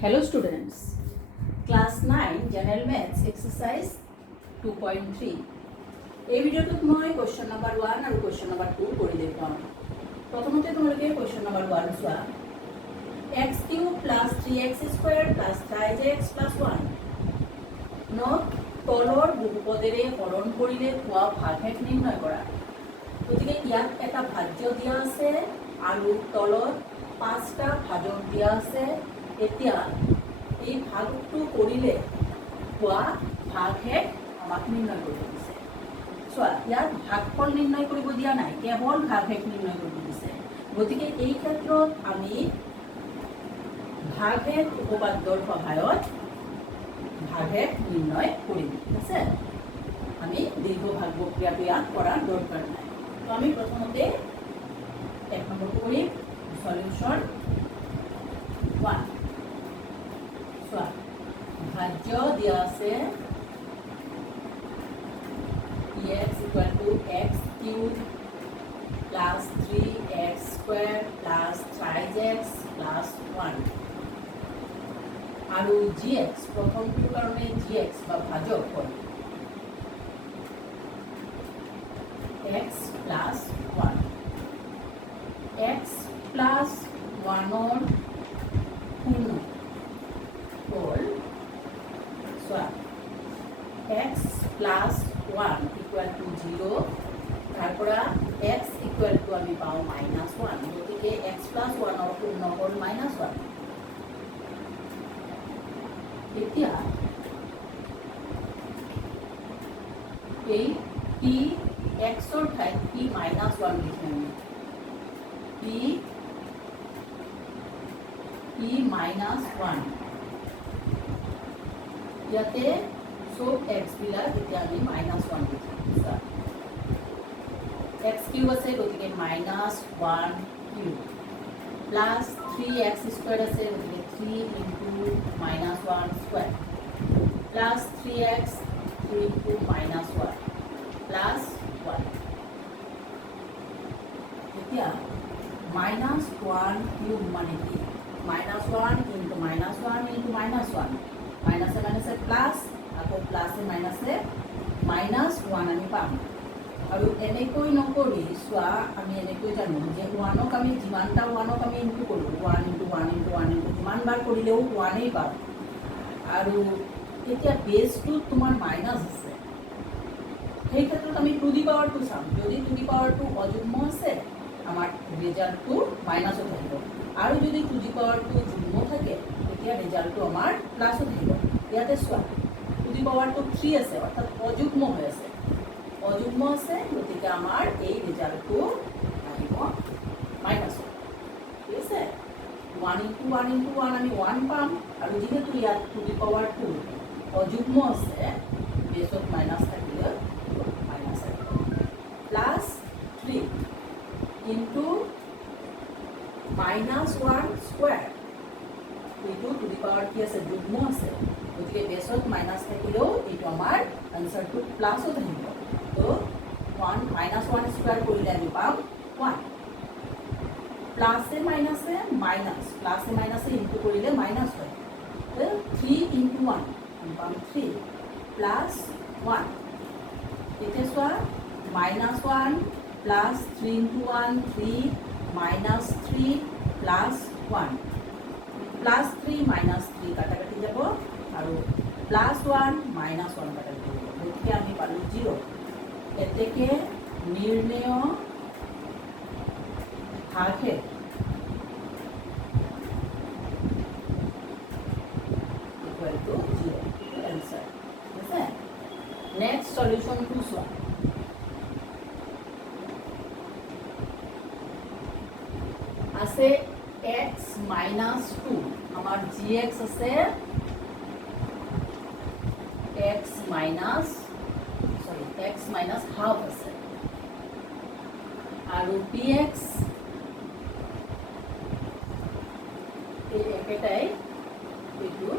Hello students, class 9 general maths exercise 2.3 এই ভিডিওটোত মই question number 1 আৰু question number 2 কৰি দেখুৱাম। প্ৰথমতে তোমালোকে question number 1 চোৱা x³ plus 3x square plus 5x plus 1 not তলৰ বহুপদেৰে হৰণ কৰিলে পোৱা ভাগশেষ নিৰ্ণয় কৰা। গতিকে ইয়াত এটা ভাজ্য দিয়া আছে আৰু তলত 5টা ভাজক দিয়া আছে। এতিয়া এই ভাগটো কৰিলে পোৱা ভাগশেষ আমাক নিৰ্ণয় কৰিব দিছে। চোৱা ইয়াত ভাগফল নিৰ্ণয় কৰিব দিয়া নাই, কেৱল ভাগশেষ নিৰ্ণয় কৰিব দিছে। গতিকে এই ক্ষেত্ৰত আমি ভাগশেষ উপপাদ্যৰ সহায়ত ভাগশেষ নিৰ্ণয় কৰিম। ঠিক আছে, আমি দীৰ্ঘ ভাগ প্ৰক্ৰিয়াটো ইয়াত কৰাৰ দৰকাৰ নাই। তো আমি প্ৰথমতে 1 নম্বৰটো কৰিম সলিউশন 1। চোৱা ভাজ্য দিয়া আছে x equal to x³ plus 3x square plus 5x plus 1 আৰু gx প্ৰথমটোৰ কাৰণে gx বা ভাজক হয় x plus 1 x plus 1 ৰ পূৰ্ণ whole. So x plus 1 equal to 0. তারপরা x equal to আমি পাও -1. গতিকে x plus 1 অর পূর্ণ হল -1. এতিয়া এই p x অর ঠাইত p -1 লিখিম। p -1 ইয়াতে সব x বিলাক এতিয়া আমি -1 লিখিম। x³ আছে গতিকে -1³ প্লাস 3x স্কয়ার আছে গতিকে 3 * -1 স্কয়ার প্লাস 3x 3 * -1 প্লাস 1 এতিয়া -1³ মানে কি -1 * -1 * -1 মাইনাসে মাইনাসে প্লাস আকৌ প্লাসে মাইনাসে -1 আমি পাম। আৰু এনেকৈ নকৰি চোৱা আমি এনেকৈ জানো যে 1ক আমি যিমানটা 1ক আমি ইনটু কৰো 1 * 1 * 1 যিমান বাৰ কৰিলেও 1এই পাম। আৰু এতিয়া বেসটো তোমাৰ মাইনাস আছে, সেই ক্ষেত্ৰত আমি টু দি পাৱাৰটো চাম। যদি টু দি পাৱাৰটো অযুগ্ম আছে আমাৰ ৰেজাল্টটো মাইনাসত থাকিব, আৰু যদি টু দি পাৱাৰটো যুগ্ম থাকে তেতিয়া ৰেজাল্টটো আমাৰ প্লাসত থাকিব। ইয়াতে চোৱা টু দি পাৱাৰটো 3 আছে অৰ্থাৎ অযুগ্ম হৈ আছে, অযুগ্ম আছে গতিকে আমাৰ এই রেজাল্টটো আহিব মাইনাসত। ঠিক আছে, 1 * 1 * 1 আমি 1 পাম, আৰু যেহেতু ইয়াত টু দি পাৱাৰটো অযুগ্ম আছে বেসত মাইনাস থাকিলে মাইনাস আহিব প্লাস 3 into -1 স্কয়ার। এইটো টু দি পাৱাৰ কি আছে যুগ্ম আছে গতিকে বেসত মাইনাস থাকিলেও এইটো আমাৰ আনসাৰটো প্লাসত আহিব। তো 1 -1 স্কয়াৰ কৰিলে আমি পাম 1 প্লাসে মাইনাসে মাইনাস প্লাসে মাইনাসে ইনটু কৰিলে মাইনাস হয়। তো 3 * 1 আমি পাম 3 প্লাস 1 এতিয়া চোৱা -1 প্লাস 3 * 1 3 -3 প্লাস 1 প্লাস 3 -3 কাটাকাটি যাব আৰু প্লাস 1 -1 কাটাকাটি যাব। গতিকে আমি পালো 0। এতেকে নিৰ্ণয় ভাগশেষ equal to 0 answer। ঠিক আছে, নেক্সট সলিউশন 2 চোৱা আছে x - 2 আমাৰ gx আছে x -half আছে আৰু px এই একেটাই এইটো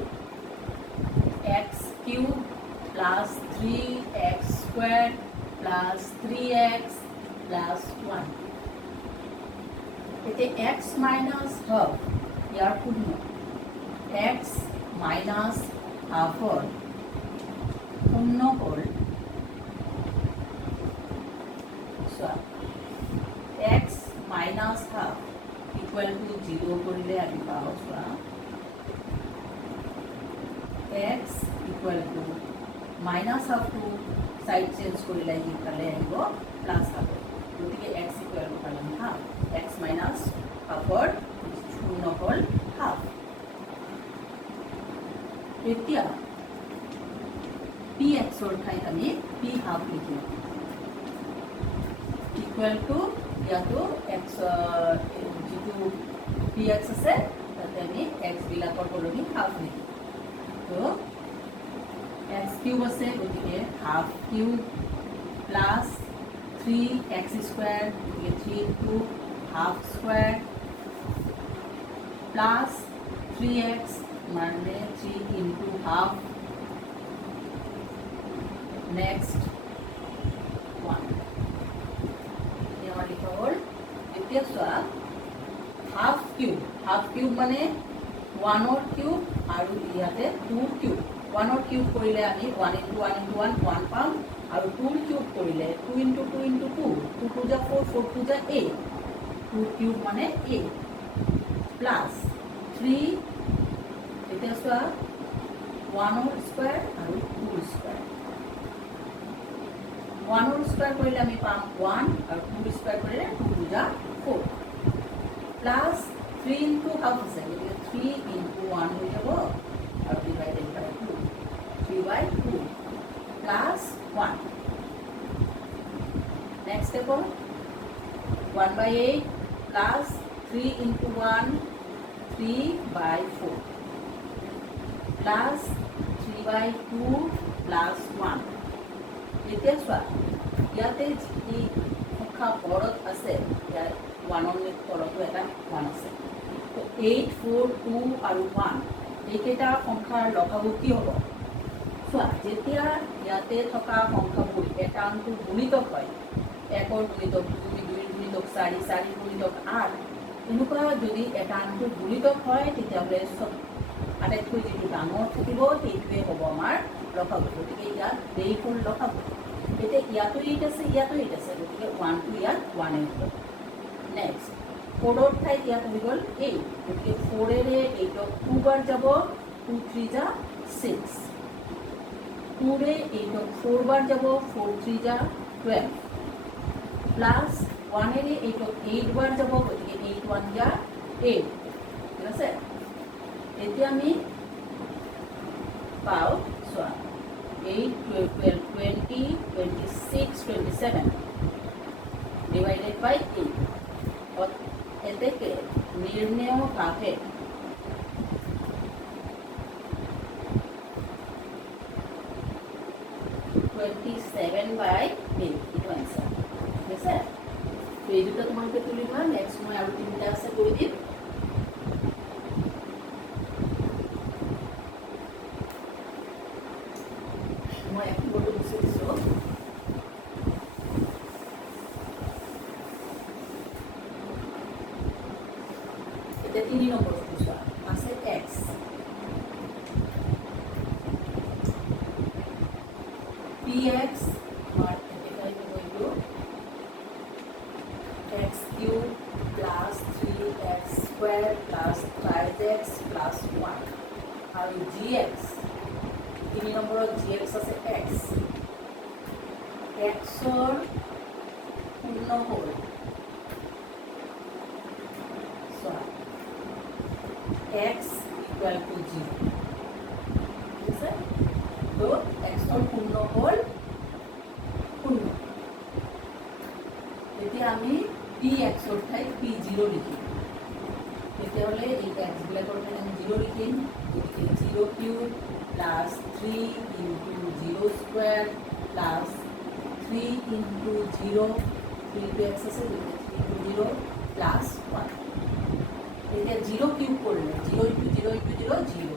x³ plus 3x squared plus 3x plus 1 এতে x minus half ইয়াৰ পূৰ্ণ এক্স মাইনাছ হাফৰ পূৰ্ণফল চোৱা X minus half equal to 0 কৰিলে আমি পাওঁ চোৱা এক্স ইকুৱেল টু মাইনাছ হাফটো সাইড চেঞ্জ কৰিলে ইফালে আহিব প্লাছ হাফ গতিকে এক্স ইকুৱেল টু পালে হাফ এক্স মাইনাছ হাফৰ পূৰ্ণফল হাফ এতিয়া পি এক্সৰ ঠাইত আমি পি হাফ লিখিম ইকুৱেল টু ইয়াতো এক্স যিটো পি এক্স আছে তাতে আমি এক্সবিলাকৰ সলনি হাফ লিখিম তো এক্স কিউব আছে গতিকে half cube plus 3x square গতিকে 3 into half square plus 3x মানে 3 ইনটু হাফ নেক্সট 1 লিখা হল এতিয়া চোৱা হাফ কিউব মানে 1ৰ কিউব আৰু ইয়াতে 2 কিউব 1ৰ কিউব কৰিলে আমি 1 ইনটু 1 ইনটু 1 1 পাম আৰু 2ৰ কিউব কৰিলে 2 ইনটু 2 ইনটু 2 2 টু যা 4 4 টু যা 8 2 কিউব মানে 8 প্লাস 3 এটা চোৱা 1ৰ স্কয়াৰ আৰু 2ৰ স্কয়াৰ 1ৰ স্কয়াৰ কৰিলে আমি পাম 1 আৰু 2ৰ স্কয়াৰ কৰিলে 2 টু যা 4 প্লাস 3 ইনটু হাফ আছে গতিকে 3 ইনটু 1 হৈ যাব আৰু divided by 2 3 by 2 plus 1 next step 1 by 8 plus 3 into 1 3 by 4 plus 3 by 2 plus 1 এতিয়া চোৱা ইয়াতে যি সংখ্যা পৰত আছে ইয়াৰ 1ৰ পৰতো এটা 1 আছে তো 8 4 2 আৰু 1 এইকেইটা সংখ্যাৰ লসাগু কি হ'ব চোৱা যেতিয়া ইয়াতে থকা সংখ্যাবোৰ এটা অংকটো গুণিতক হয় 1ৰ গুণিতক 2 2ৰ গুণিতক 4 4ৰ গুণিতক 8 এনেকুৱা যদি এটা অংক গুণিতক হয় তেতিয়াহ'লে আটাইতকৈ যিটো ডাঙৰ থাকিব সেইটোৱে হ'ব আমাৰ লসাগু গতিকে ইয়াত এই হ'ল লসাগু এতিয়া ইয়াতো 8 আছে ইয়াতো 8 আছে গতিকে 1 টো ইয়াত 1 এ হ'ব নেক্সট 4ৰ ঠাইত ইয়াত হৈ গ'ল 8 গতিকে 4ৰে 8ক 2 বাৰ যাব 2 3 যা 6 2ৰে 8ক 4 বাৰ যাব 4 3 যা 12 প্লাস 1 এর 8 বার যাব গতিকে 8 1 যা 8 ঠিক আছে এতিয়া আমি পাও সোয়া 8 12 20 26 27 ডিভাইডেড বাই 8 এতেকে নির্ণয়ভাবে by 8 itu answer bisa তো এই দুটো তোমাকে তুলি লোৱা নেক্সট মই আৰু তিনিটা আছে কৰি দিম মই এক বটো বুঝে দিছো এটা 3 নম্বৰ বুঝা আছে x px x cube plus 3x square plus 5x plus 1 আৰু gx 3 নম্বৰত gx আছে x xৰ পূৰ্ণফল so x equal to 0 ঠিক আছে তো xৰ পূৰ্ণফল শূন্য এতিয়া আমি px ৰ ঠাইত p0 লিখিম তেতিয়াহ'লে এই x বিলাকৰ ঠাইত আমি 0 লিখিম গতিকে 0 cube plus 3 into 0 square plus 3 into 0 3 to x আছে 3 ইনটু 0 প্লাস 1 এতিয়া 0 কিউব করলে 0 ইনটু 0 ইনটু 0 0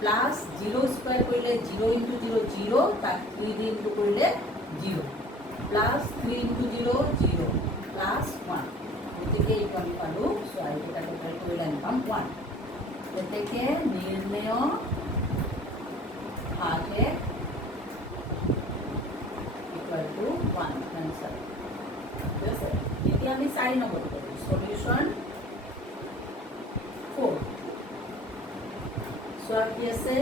প্লাস 0 স্কয়ার করলে 0 ইনটু 0 0 তার 3 ইনটু করলে 0 প্লাস 3 ইনটু 0 0 প্লাস 1 গতিকে এই আমি পালো সো আৰু এটা টোটাল কৰিলে আমি পাম 1 এতেকে নিৰ্ণেয় ভাগেৰ ইকুয়াল টু 1 आंसर ঠিক আছে এতিয়া আমি 4 নম্বৰ কৰো সলিউশন 4 সো কি আছে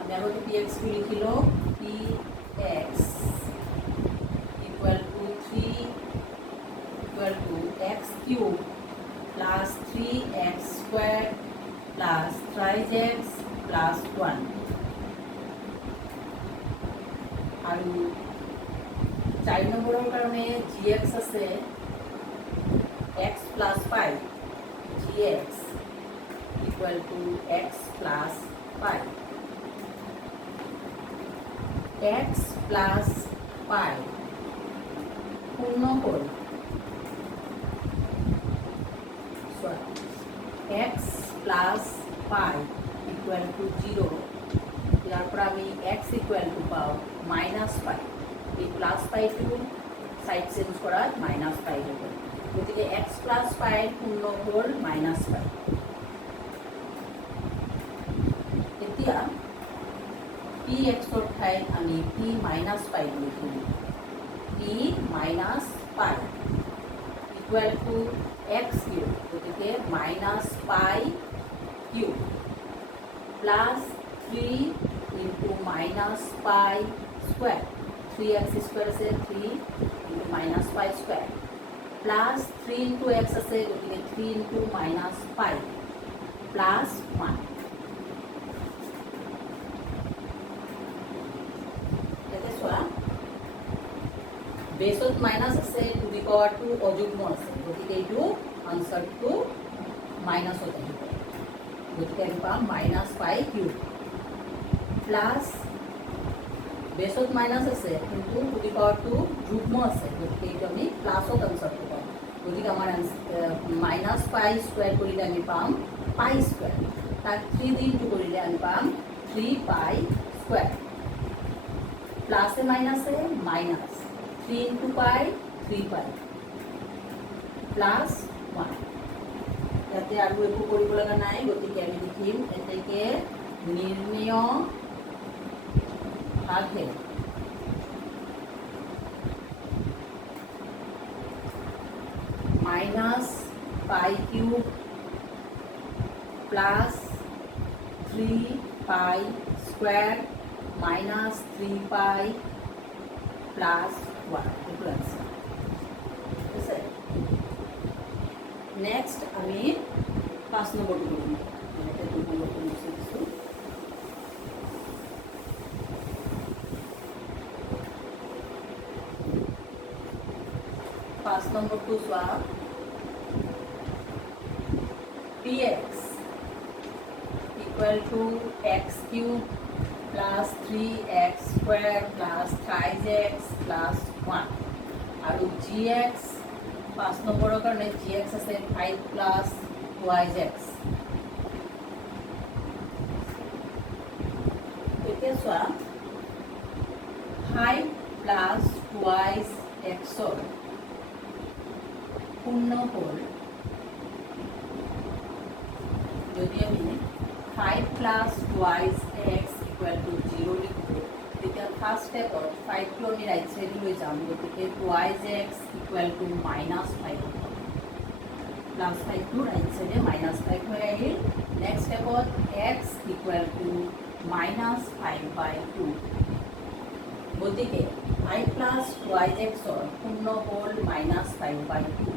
আমি আগতে px টো লিখিলো px equal to 3 equal to x cube plus 3x square plus 5x plus 1 আৰু 4 নম্বৰৰ কাৰণে gx আছে x plus 5 gx equal to x plus 5 x plus 5 পূর্ণ হল x plus 5 equal to 0 তারপর আমি x equal to পাও -5 এই প্লাস 5 টু সাইড চেঞ্জ করার -5 হবে গতিকে x plus 5 পূর্ণ হল -5 এতিয়া px ৰ ঠাইত আমি p -5 লিখিম p -5 equal to x cube গতিকে -pi cube plus 3 into -pi square 3x square আছে 3 into -pi square plus 3 into x আছে গতিকে 3 into -pi plus 1 এতে সোয়া বেসত মাইনাস আছে টু দি পাওয়ার 2 অযুগ্ম আছে গতিকে এইটো আনসারটো মাইনাস হতে হবে গতিকে আমি পাম -5 কিউব প্লাস বেসত মাইনাস আছে কিন্তু টু দি পাওয়ার 2 যুগ্ম আছে গতিকে এইটো আমি প্লাসত আনসারটো পাম গতিকে আমার -5 স্কয়ার কৰিলে আমি পাম পাই স্কয়াৰ তাক 3 দিয়ে ইনটু কৰিলে আমি পাম 3 pi স্কয়ার প্লাসে মাইনাসে minus 3 into pi 3 pi plus 1 ইয়াতে আৰু একো কৰিব লগা নাই গতিকে আমি লিখিম এতেকে নির্ণেয় ভাগে -pi cube plus 3 pi square minus 3 pi plus 1 equal answer ঠিক আছে নেক্সট আমি 5 নম্বৰটো কৰিম এটা 2 নম্বৰটো মুছি দিছো 5 নম্বৰটো চোৱা px equal to x cube plus 3x square plus 5x plus 1 আৰু gx 5 নম্বৰৰ কাৰণে gx আছে 5 plus yx এতিয়া চোৱা 5 plus yx পূর্ণ হল যদি আমি 5 plus yx equal to 0 লিখব তেতিয়া ফার্স্ট স্টেপত 5 টো আমি রাইট সাইডে লৈ যাম গতিকে yx equal to -5 প্লাস 5 টো রাইট সাইডে -5 হৈ আহিল নেক্সট স্টেপত x equal to -5/2 গতিকে 5 plus yx ৰ পূৰ্ণ হল -5/2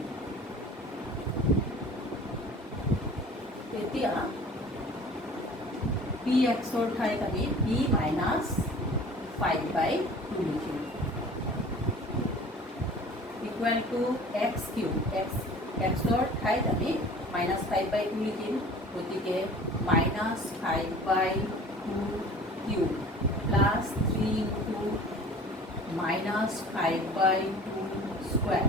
এতিয়া px ৰ ঠাইত আমি p -5/2 লিখিম equal to x cube x ৰ ঠাইত আমি -5/2 লিখিম গতিকে -5/2 cube plus 3 into -5/2 square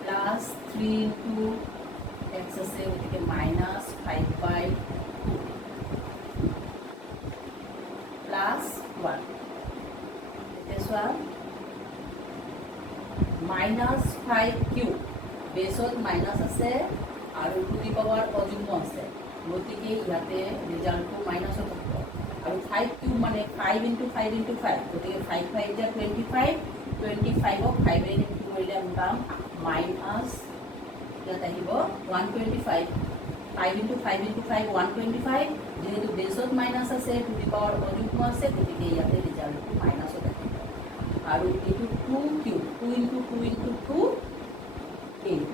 plus 3 into x আছে গতিকে -5/2 প্লাস 1 এতিয়া চোৱা -5 কিউব বেসত মাইনাস আছে আৰু টু দি পাৱাৰ অযুগ্ম আছে গতিকে ইয়াতে ৰিজাল্টটো মাইনাছত থাকিব আৰু 5 কিউব মানে 5 × 5 × 5 গতিকে 5 5 = 25 25ক 5 ৰে ইনটু কৰিলে আমি পাম মাইনাছ ইয়াত আহিব 125 5 × 5 × 5 125 যেহেতু বেছত মাইনাছ আছে টু দি পাৱাৰ অযুগ্ম আছে গতিকে ইয়াতে ৰিজাল্টটো মাইনাছত আহিব আৰু এইটো 2 কিউব 2 × 2 × 2 8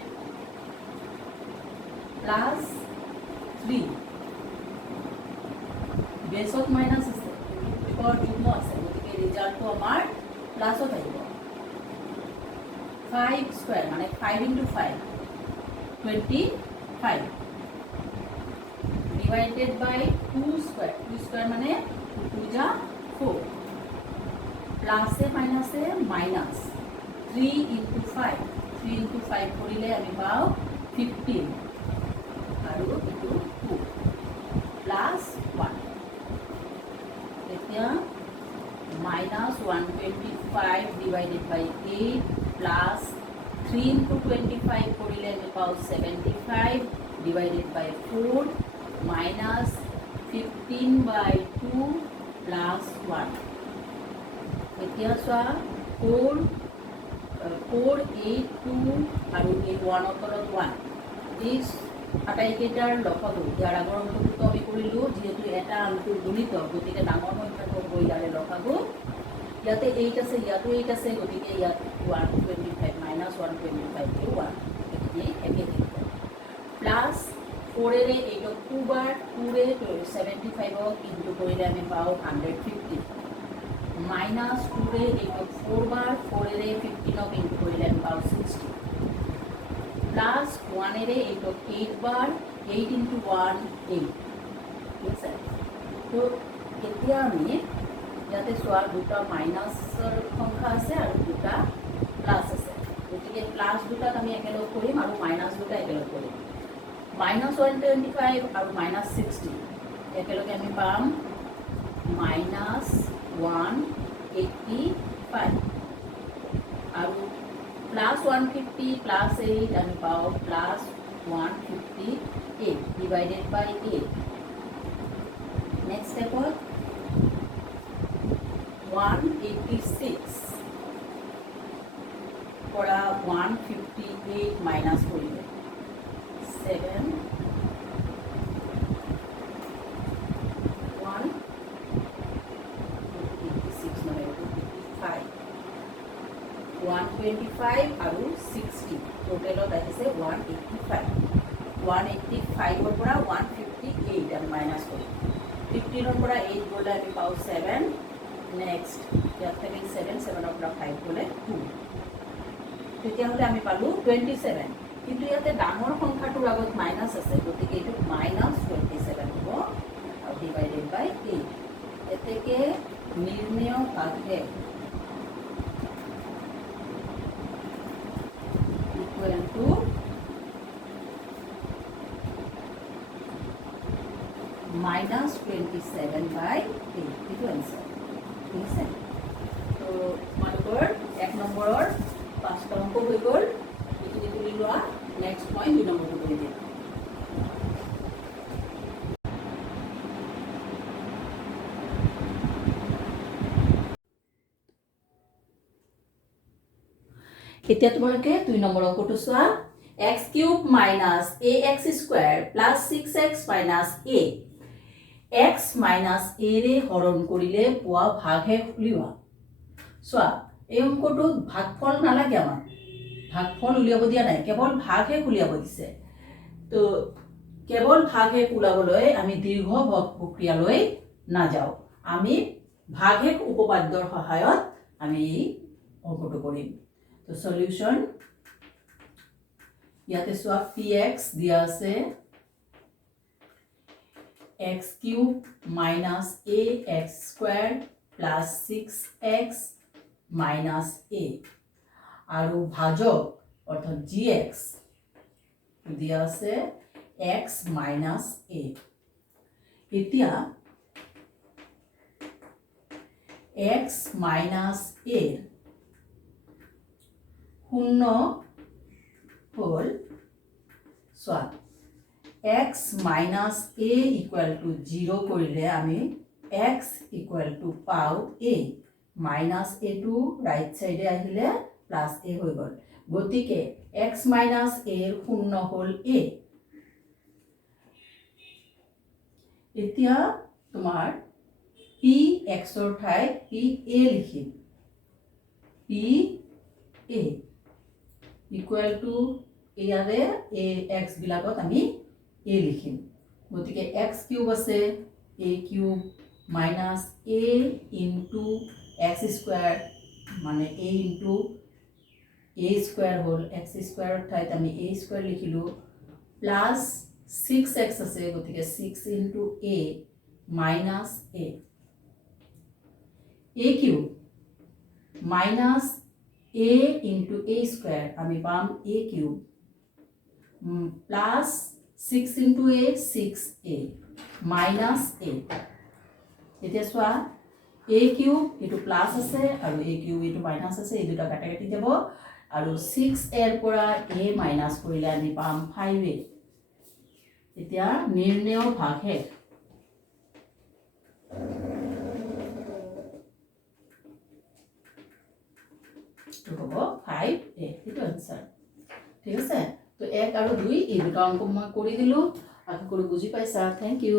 প্লাছ 3 বেছত মাইনাছ আছে টু দি পাৱাৰ যুগ্ম আছে গতিকে ৰিজাল্টটো আমাৰ প্লাছত আহিব 5 স্কয়াৰ মানে 5 × 5 25 divided by 2 square 2 square মানে 2 * 4 প্লাস এ মাইনাস এ মাইনাস 3 × 5 3 × 5 কৰিলে আমি পাও 15 আৰু এটো 2 প্লাস 1 এতিয়া minus 125 divided by 8 plus 3 into 25 কৰিলে আমি পাও 75 divided by 4 minus 15 by 2 plus 1 এতিয়া চোৱা 4 8 2 আৰু এই 1 ৰ তলত 1 দিস আটাইকেইটাৰ লখটো ইয়াৰ আগৰ অংকটো আমি কৰিলো যেহেতু এটা অংকৰ গুণিত গতিকে ডাঙৰ সংখ্যাটো হৈ ইয়াৰে লখাগু ইয়াতে 8 আছে ইয়াতো 8 আছে গতিকে ইয়াত 125 minus 125 কে 1 এটি একে দিব প্লাস 4 ৰে 8 ক 2 বাৰ 2 ৰে 75 ক ইনটু কৰিলে আমি পাও 150 minus 2 ৰে 8 ক 4 বাৰ 4 ৰে 15 ক ইনটু কৰিলে আমি পাও 60 plus 1 रे 8 बार 8 into 1 8 ঠিক আছে তো এতিয়া আমি ইয়াতে সোয়া দুটা মাইনাসৰ সংখ্যা আছে আৰু দুটা প্লাস আছে গতিকে প্লাস দুটা আমি একেলগ কৰিম আৰু মাইনাস দুটা একেলগ কৰিম minus 125 আৰু minus 60 একেলগে আমি পাম minus 185 আৰু plus 150 plus 8 and power plus 158 divided by 8 next step was 186 for a 158 minus 7 125 আৰু 60 টোটালত আহিছে 185 185 ৰ পৰা 158 আৰু মাইনাস কৰি 15 ৰ পৰা 8 গলে আমি পাও 7 নেক্সট ইয়াত থাকে 7 7 ৰ পৰা 5 গলে 2 তেতিয়া হলে আমি পালো 27 কিন্তু ইয়াতে ডাঙৰ সংখ্যাটোৰ আগত মাইনাস আছে গতিকে এটো -27 হ'ব আৰু ডিভাইডেড বাই 8 এতেকে নিৰ্ণয় ভাগে equal to -27 by 8 itu answer ঠিক আছে তো তোমালোকৰ 1 নম্বৰৰ 5টা অংক হৈ গ'ল এইখিনি কৰি লোৱা নেক্সট মই 2 নম্বৰটো কৰি দিম এতিয়া তোমালোকে 2 নম্বৰ অংকটো চোৱা x³ - ax² + 6x - a x - a ৰে হৰণ কৰিলে পোৱা ভাগহে উলিওৱা চোৱা এই অংকটো ভাগফল নালাগে আমাৰ ভাগফল উলিয়াব দিয়া নাই কেৱল ভাগহে উলিয়াব দিছে তো কেৱল ভাগহে উলাবলৈ আমি দীৰ্ঘ প্ৰক্ৰিয়ালৈ নাযাও আমি ভাগহে উপপাদ্যৰ সহায়ত আমি অংকটো কৰিম তো সলিউশন ইয়াতে সোয়া px দিয়া আছে x³ - ax² + 6x - a আৰু ভাজক অর্থাৎ gx দিয়া আছে x - a এতিয়া x - a শূন্য হল সোয়া x minus a equal to 0 কৰিলে আমি x equal to পাও a minus a to right side আহিলে plus a হৈ গল গতিকে x minus a শূন্য হল a এতিয়া তোমাৰ p x ৰ ঠাইত p a লিখিম p a equal to ইয়াৰে a x বিলাকত আমি a লিখিম গতিকে x কিউব আছে a cube minus a into x square মানে a into a square hall x square ঠাইত আমি a square লিখিলো plus 6x আছে গতিকে 6 into a minus a cube minus a into a square আমি পাম a cube plus 6 into a 6a minus a এতিয়া চোৱা a কিউব এটো প্লাস আছে আৰু a কিউব এটো মাইনাস আছে এই দুটা কাটা কাটি যাব আৰু 6a এৰ পৰা a মাইনাস কৰিলে আমি পাম 5a এতিয়া নিৰ্ণয় ভাগহে তো হ'ব 5a এটো आंसर ঠিক আছে তো 1 আৰু 2 এই দুটা অংক মই কৰি দিলো আশা কৰো বুজি পাইছা থ্যাংক ইউ